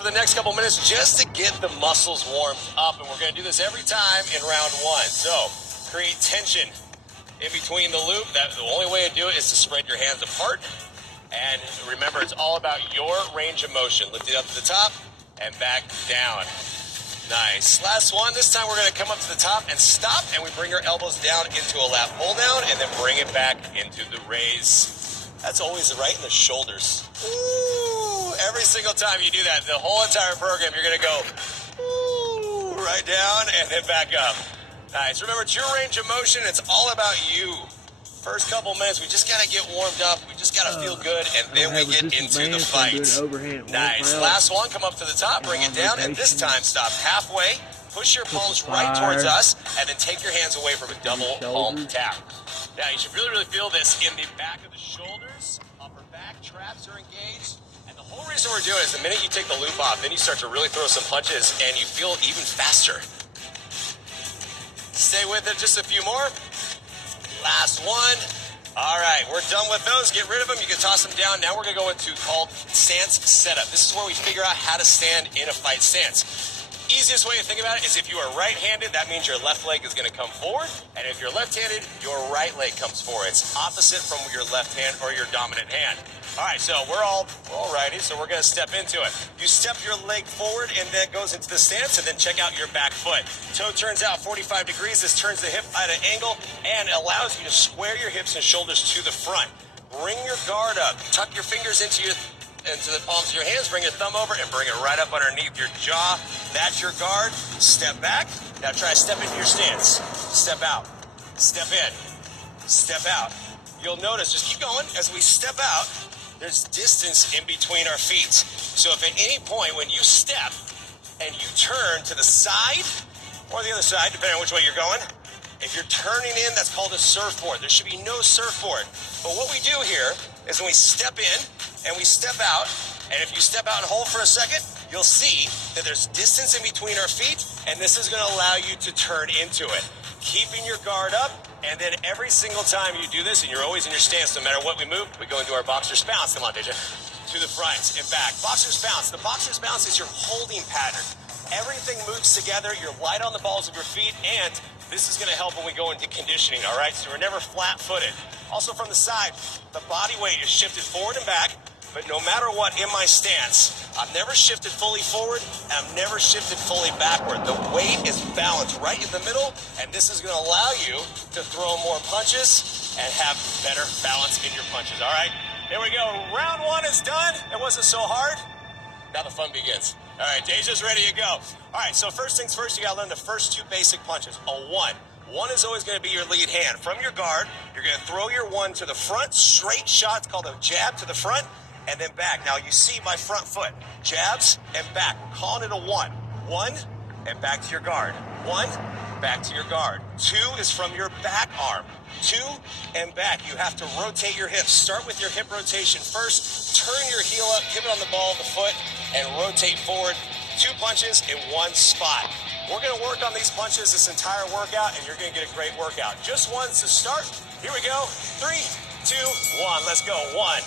For the next couple minutes just to get the muscles warmed up, and we're going to do this every time in round one. So create tension in between the loop. The only way to do it is to spread your hands apart, and remember, it's all about your range of motion. Lift it up to the top and back down. Nice. Last one. This time we're going to come up to the top and stop, and we bring our elbows down into a lat pull down and then bring it back into the raise. That's always right in the shoulders. Ooh, every single time you do that, the whole entire program, you're going to go ooh, right down and then back up. Nice. Remember, it's your range of motion. It's all about you. First couple minutes, we just got to get warmed up. We just got to feel good, and then we get into the fight. Nice. Last one. Come up to the top, bring it down, and this time stop halfway. Push your palms right towards us, and then take your hands away from a double palm tap. Now, you should really feel this in the back of the shoulders, upper back, traps are engaged. And the whole reason we're doing it is the minute you take the loop off, then you start to really throw some punches, and you feel even faster. Stay with it, just a few more. Last one. All right, we're done with those. Get rid of them. You can toss them down. Now we're going to go into called stance setup. This is where we figure out how to stand in a fight stance. Easiest way to think about it is if you are right-handed, that means your left leg is going to come forward. And if you're left-handed, your right leg comes forward. It's opposite from your left hand or your dominant hand. All right, so we're all righty, so we're going to step into it. You step your leg forward, and then goes into the stance, and then check out your back foot. Toe turns out 45 degrees. This turns the hip at an angle and allows you to square your hips and shoulders to the front. Bring your guard up. Tuck your fingers into the palms of your hands, bring your thumb over, and bring it right up underneath your jaw. That's your guard. Step back. Now try to step into your stance. Step out. Step in. Step out. You'll notice, just keep going, as we step out, there's distance in between our feet. So if at any point when you step and you turn to the side or the other side, depending on which way you're going, if you're turning in, that's called a surfboard. There should be no surfboard. But what we do here is when we step in and we step out, and if you step out and hold for a second, you'll see that there's distance in between our feet, and this is going to allow you to turn into it. Keeping your guard up, and then every single time you do this, and you're always in your stance, no matter what we move, we go into our boxer's bounce. Come on, Deja. To the front and back. Boxer's bounce. The boxer's bounce is your holding pattern. Everything moves together. You're light on the balls of your feet, and this is going to help when we go into conditioning, all right? So we're never flat-footed. Also from the side, the body weight is shifted forward and back, but no matter what, in my stance, I've never shifted fully forward, and I've never shifted fully backward. The weight is balanced right in the middle, and this is going to allow you to throw more punches and have better balance in your punches, all right? There we go. Round one is done. It wasn't so hard. Now the fun begins. All right, Deja's ready to go. All right, so first things first, you got to learn the first two basic punches. A one. One is always going to be your lead hand. From your guard, you're going to throw your one to the front, straight shot. It's called a jab to the front, and then back. Now you see my front foot. Jabs and back. We're calling it a one. One, and back to your guard. One, back to your guard. Two is from your back arm. Two, and back. You have to rotate your hips. Start with your hip rotation first. Turn your heel up, pivot on the ball of the foot, and rotate forward. Two punches in one spot. We're going to work on these punches this entire workout, and you're going to get a great workout. Just one to start. Here we go. 3, 2, 1. Let's go. One.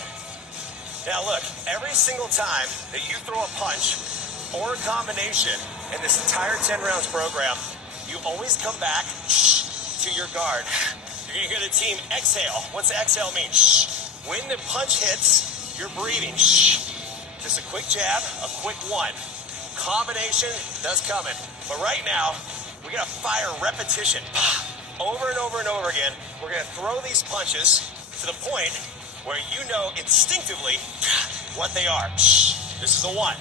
Now look, every single time that you throw a punch or a combination in this entire 10 rounds program, you always come back to your guard. You're going to get a team exhale. What's the exhale mean? When the punch hits, you're breathing. Just a quick jab, a quick one. Combination, that's coming. But right now, we got to fire repetition. Over and over and over again, we're going to throw these punches to the point where you know instinctively what they are. This is a one.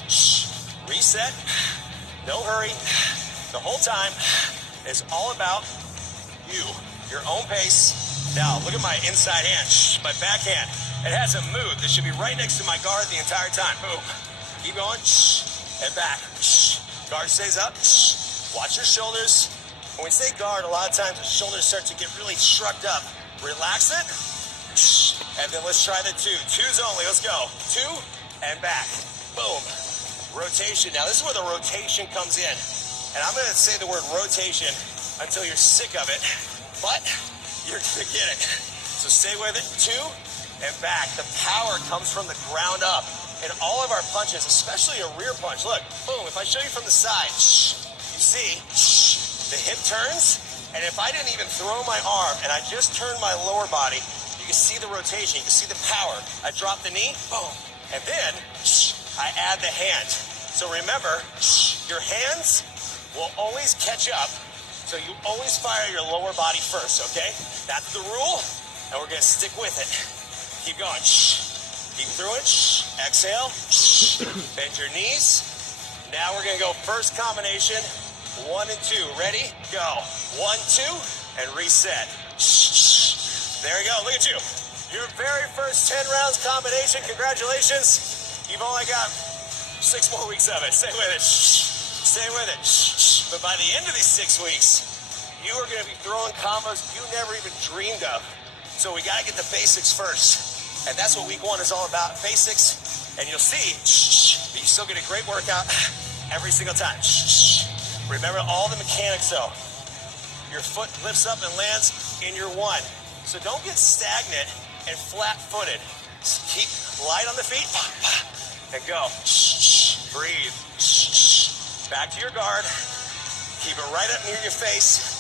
Reset. No hurry. The whole time, it's all about you. Your own pace. Now, look at my inside hand, my backhand. It hasn't moved. It should be right next to my guard the entire time. Boom. Keep going, and back. Guard stays up. Watch your shoulders. When we say guard, a lot of times the shoulders start to get really shrugged up. Relax it, and then let's try the two. Twos only, let's go. Two, and back. Boom. Rotation. Now, this is where the rotation comes in. And I'm going to say the word rotation until you're sick of it. But you're going to get it. So stay with it. Two, and back. The power comes from the ground up. in all of our punches, especially a rear punch. Look, boom, if I show you from the side, you see the hip turns, and if I didn't even throw my arm and I just turned my lower body, you can see the rotation, you can see the power. I drop the knee, boom, and then I add the hand. So remember, your hands will always catch up, so you always fire your lower body first, okay? That's the rule, and we're gonna stick with it. Keep going. Keep through it. Exhale. Bend your knees. Now we're going to go first combination. 1 and 2. Ready? Go. 1, 2, and reset. There you go. Look at you. Your very first 10 rounds combination. Congratulations. You've only got 6 more weeks of it. Stay with it. Stay with it. But by the end of these 6 weeks, you are going to be throwing combos you never even dreamed of. So we got to get the basics first. And that's what week 1 is all about, basics. And you'll see, but you still get a great workout every single time. Remember all the mechanics though. Your foot lifts up and lands in your 1. So don't get stagnant and flat-footed. Just keep light on the feet and go. Breathe. Back to your guard. Keep it right up near your face.